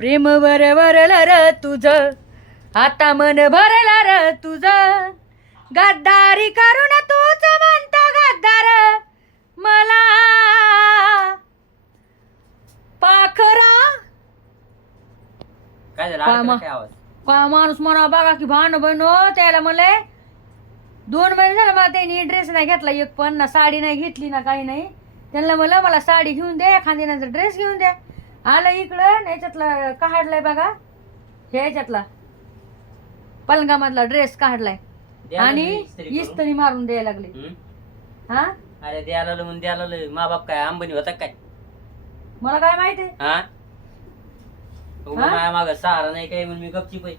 प्रेम वर वरल र तुझ आता मन भरला र तुझ. गद्दारी करून तूच म्हणतो गद्दार मला पाखरा. काय झालं? आवाज? माणूस म्हणा बघा की भान बनो त्याला म्हणले दोन महिने झाले मला त्यांनी ड्रेस नाही घेतला एक पण ना साडी नाही घेतली ना काही नाही. त्यांना म्हणलं मला साडी घेऊन द्या एखादी ड्रेस घेऊन द्या. आलं इकडं न याच्यातला काढलाय बघा. हे याच्यातला. पलंगामधला ड्रेस काढलाय. आणि इस्त्री करून. इस्त्री मारून द्यायला लागले. हम्म? हा? अरे द्यायला लागलं म्हणून द्यायला लागलं. मा बाप काय अंबनी होता काय? मला काय माहिती? हा? उगा हा? माझ्या माग सहारा नाही काय म्हणून मी गपची पै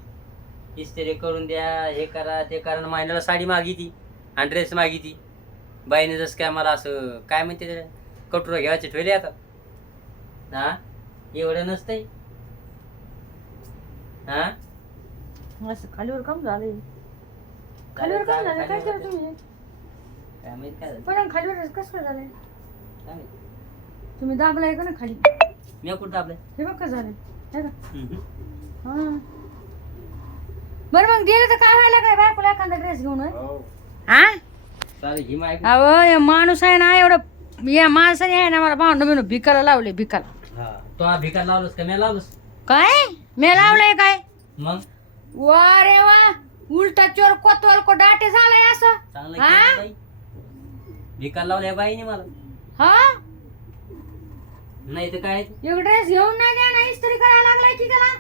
इस्त्री करून द्या हे करा ते करा. महिन्याला साडी मागिती आणि ड्रेस मागिती बाईने जसं काय मला असं काय म्हणते ते कटोरा घ्यायचे ठेवले आता. हा? एवढं नसतंय? हा? असं खालीवर कम झाले खालीवर कम झाले काय केलं तुम्ही? काय माहीत काय झालं? पण खालीवर कसं काय झालंय? काय माहीत. तुम्ही दाबलाय का ना खाली? मी कुठं आपलं हे बघ कसं झालंय. हे का हा. बरं मग गेलं तर काय व्हायला काय बायकोला एखादा ड्रेस घेऊन होय? हा. चालेल ही माहिती. अहो हे माणूस आहे ना एवढं या माणसाने आहे ना मला भांडण बिन भिकाला लावले भिकाला हा. तो हा भिकार लावलंस का? मी लावलंस. काय? मी लावलंय काय? मग? वा रे वा उलटा चोर कोतवाल को डाटे झालाय असं. चांगलं हा? केलं बाई. भिकार लावल्या बाईने मला. हा? नाही तर काय? एक ड्रेस घेऊन नाही द्या ना इस्त्री करायला लागलाय की त्याला?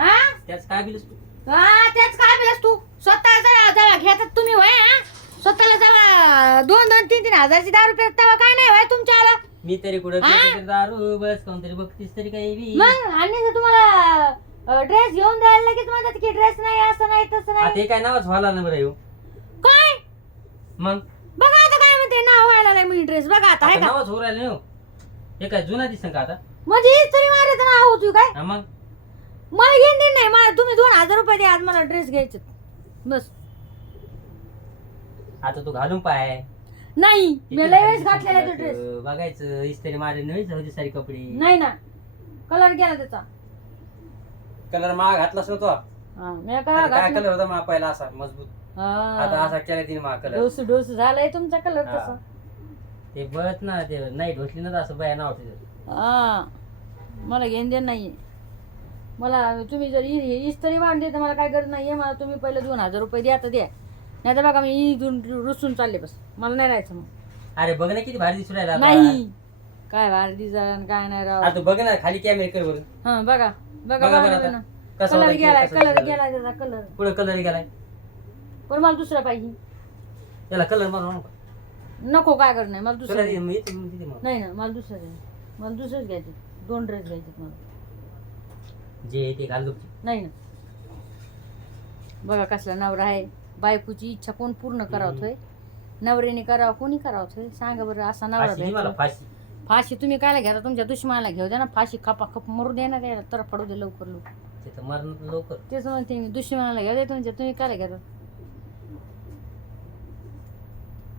हा? त्याच काय बिलस तू. हा तेच काय बिलस तू. स्वतः जरा जरा घेतात तुम्ही होय हा? स्वतःला जरा दोन दोन तीन तीन हजारची दारू रुपये तेव्हा काय नाही होय तुमच्याला मी तरी कुठं हा? पितो तरी दारू बस कोण तरी बघतीस तरी काही बी. मग आणि जर तुम्हाला ड्रेस घेऊन द्यायला लगेच म्हणतात की ड्रेस नाही असं नाही तसं नाही. हे काय नावच व्हायला ना बरं येऊ काय? मग? बघा आता काय म्हणते नाव व्हायला मी ड्रेस बघा आता आहे आता का? नावच होऊ राहिलं ना हो. हे काय जुना दिसन का आता? म्हणजे हीच तरी मारायचं नाव होतो काय? हा मग? मला घेऊन देईन नाही. मला तुम्ही दोन हजार रुपये द्या आज मला ड्रेस घ्यायचे बस. आता तू घालून पाय. नाही मी लय वेळेस घातलेला तो. ड्रेस बघायचं इस्त्री मारे नाही होती सारी कपडे. नाही ना कलर गेला त्याचा. कलर माग घातलास ना तो. हा, मी काय काय घातला? कलर होता मा पहिला असा मजबूत. आता हा. असा केला तिने मा कलर डोस डोस झालाय तुमचा कलर हा. तसा. ते बघत ना ते नाही ढोसली ना असं बाया नाव. हा मला घेऊन देणं नाहीये मला तुम्ही जर इ- इस्त्री मांडली तर मला काय गरज नाहीये मला तुम्ही पहिले दोन हजार रुपये द्या तर द्या. नाही तर बघा मी इथून रुसून चालले बस. मला नाही राहायचं मग. अरे बघ ना किती भारी दिसू राहिला आता. नाही. काय भारी डिझाईन काय नाही राव. आता तू बघ ना खाली कॅमेरे कर बघ हा बघा. बघा बघा बरं बघा. आता. कसा कलर होता की गेलाय कसा कलर दिसला? गेलाय त्याचा कलर पुढे कलर गेलाय? पण मला दुसरा पाहिजे. त्याला कलर मारू नको. नको काय करणार? नाही मला तुला दुसरा दे, मी येते, मी देते मग. नाही ना मला दुसरं द्या मला दुसरंच घ्यायचे. दोन ड्रेस घ्यायचे मला. जे आहे ते घाल गपची. नाही ना बघा कसला नवरा आहे. बायकोची इच्छा कोण पूर्ण करावतोय? नवऱ्याने करावं कोणी करावतोय? सांगा बरं असा नवरा फाशी दे मला भेटला. फाशी. फाशी तुम्ही कायला घ्या तुमच्या दुश्मनाला घेऊ द्या ना. फाशी खपा खप मरू द्या ना त्याला. तर पडू दे लवकर लवकर. ते तर मरण लवकर. तेच म्हणते मी दुश्मनाला घेऊ द्या तुमच्या. तुम्ही कायला घ्या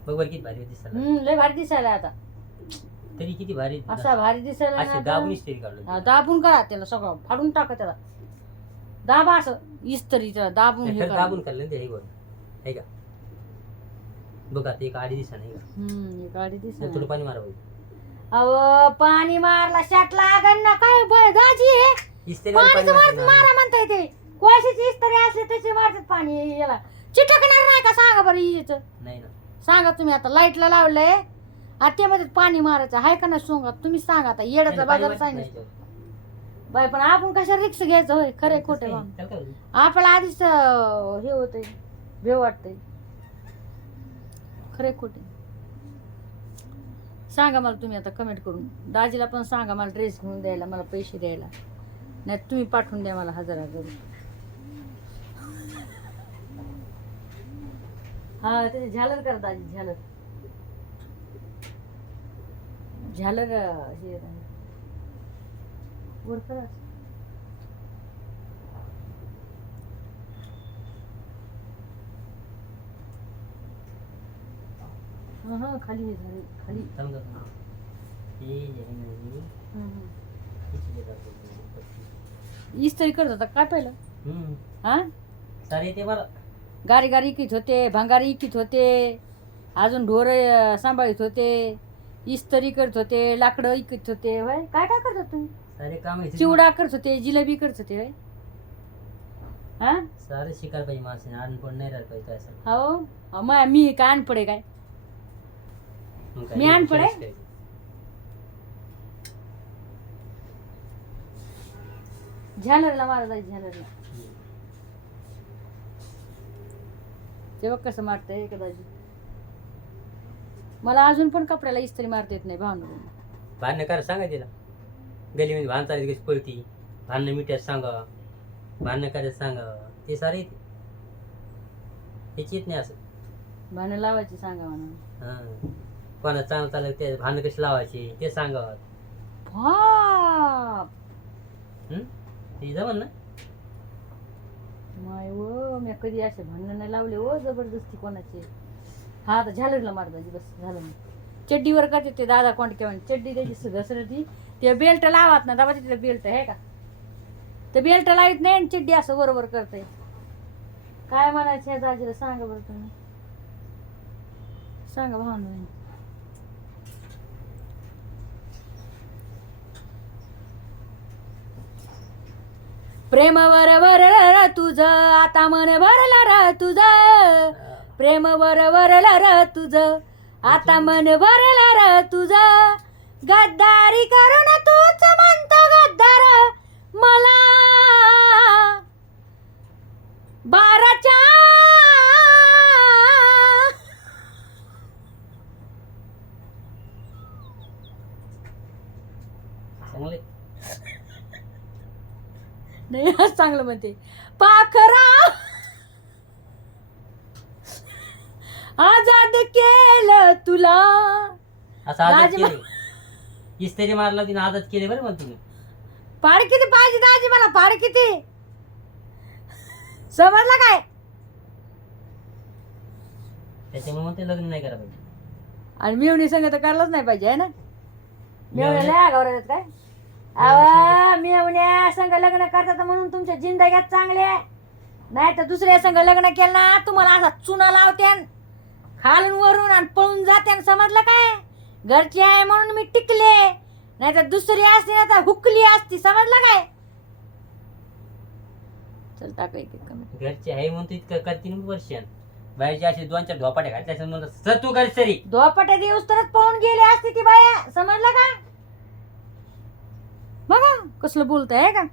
बघ बरं किती भारी दिसला हम्म लय भारी दिसायला आता. तरी किती भारी. असा भारी दिसायला ना अशी आता. दाबून इस्त्री काढलो हा, दाबून करा त्याला सगळं. फाडून टाका त्याला. दाबा असं. इस्तरी त्याला दाबून हे करा. दाबून काढलं ते हे बघ हे का बघ आता एक आडी दिसा नाही का? हम्म गाडी नाही, दिसायला तुला पाणी मारा अहो पाणी मारला शाट लागन ना काय ब- दाजी हे? इस्त्री पाणी मारते ना. मारा म्हणताय ते. कोळशाची इस्त्री असले त्याचे मारतात पाणी याला. चिटकणार नाही का? सांगा बरं हिचं. नाही ना. सांगा तुम्ही आता लाईटला लावलंय. आता मध्ये पाणी मारायचं आहे का नाही सांगा? तुम्ही सांगा आता येड्याचा पाणी बाजार मारत सांगितलं. नाही याच्यावर. बाय पण आपण कशा रिक्स घ्यायचं होय? खरे खोटे तसं. त्याला काय होतं? आपल्याला आधीच अं, हे होतंय. भेव वाटते खरे खोटे. सांगा मला तुम्ही आता कमेंट करून. दाजीला पण सांगा मला ड्रेस घेऊन द्यायला मला पैसे द्यायला. नाही तुम्ही पाठवून द्या मला हजार हजार हा झालं झालर करा दाजी झालर झालर हे? वर करा. हा खाली झाले खाली थांब जरा. हे जे आहे ना, हे हम्म, ते? इस्त्री करत होता काय पहिलं हम्म. हा सारे मला गारी गारी इकीत होते भंगारी इकीत होते अजून ढोर सांभाळत होते इस्त्री करत होते लाकडं इकत होते होय काय काय करत होते तुम्ही सारे काम येते चिवडा करत होते जिलेबी करत होते होय हा सारे शिकायला पाहिजे माणसाने अनपण नाही राहिलं पाहिजे असं हो अहो, मा- मी काय अनपडे काय मग काय मी अनपढ आहे? झालरला मारा जायचं झालरला. ते बघ कसं मारतंय कदाचित. मला अजून पण कपड्याला इस्त्री मारता येत नाही भावना. भांडणं करा सांगा तिला. गलीमध्ये भांडण चालली कशी पळती? भांडणं मिठ्यात सांगा. भांडणं करायचं सांगा. ते सारे येते. त्याची येत नाही असं. भांडण लावायची सांगा म्हणून. हां. कोणा चांगलं चाललं ते भांडणं कशी लावायची ते सांगावं. बाप? ते ना? माय व मी कधी असे भांडण नाही लावले ओ जबरदस्ती कोणाचे. हा आता झालरला मार दाजी बस झालं मग. चड्डीवर का ते दादा कोण केव्हा चड्डी त्याची घसरती ते. बेल्ट लावात ना दाबा तिथे बेल्ट आहे का? ते बेल्ट लावित नाही आणि चड्डी असं बरोबर करते काय म्हणायचं दाजीला सांगा बरं तुम्ही. सांगा भावना. प्रेम वर र तुझं आता मन भरला र तुझं. प्रेम वर भरला र तुझं आता मन भरला र तुझं. गद्दारी करून तूच म्हणतो गद्दार मला बाराच्या चांगले नाही आज चांगलं म्हणते. पाखरा! आजाद केलं तुला. असं आदत राजमा- केले इस्त्री मारला तिने आदत केले बरं मग तुम्ही पाड किती पाहिजे दाजी मला? पाड किती? समजलं काय? त्याच्यामुळे मग ते लग्न नाही करा पाहिजे. आणि मिळवणी संग तर करायलाच नाही पाहिजे ना? मिळवणी- लय आगावर काय? अवा मिळवण्या संघ लग्न करतात म्हणून तुमच्या जिंदग्यात चांगले. नाही तर दुसऱ्या संघ लग्न केलं ना तुम्हाला असा चुना लावते खालून वरून आणि पळून जाते समजलं काय? घरची आहे म्हणून मी टिकले. नाही तर दुसरी असती ना तर हुकली असती समजलं काय? चल टाकायचे कमी. घरचे आहे म्हणून इतकं करते ना वर्षान. बाईचे असे दोन चार धोपाट्या घातल्या म्हणलं सर तू कर सरी धोपाट्या दिवस तरच पळून गेली असती ती बाया समजलं का? कसलं बोलत आहे का?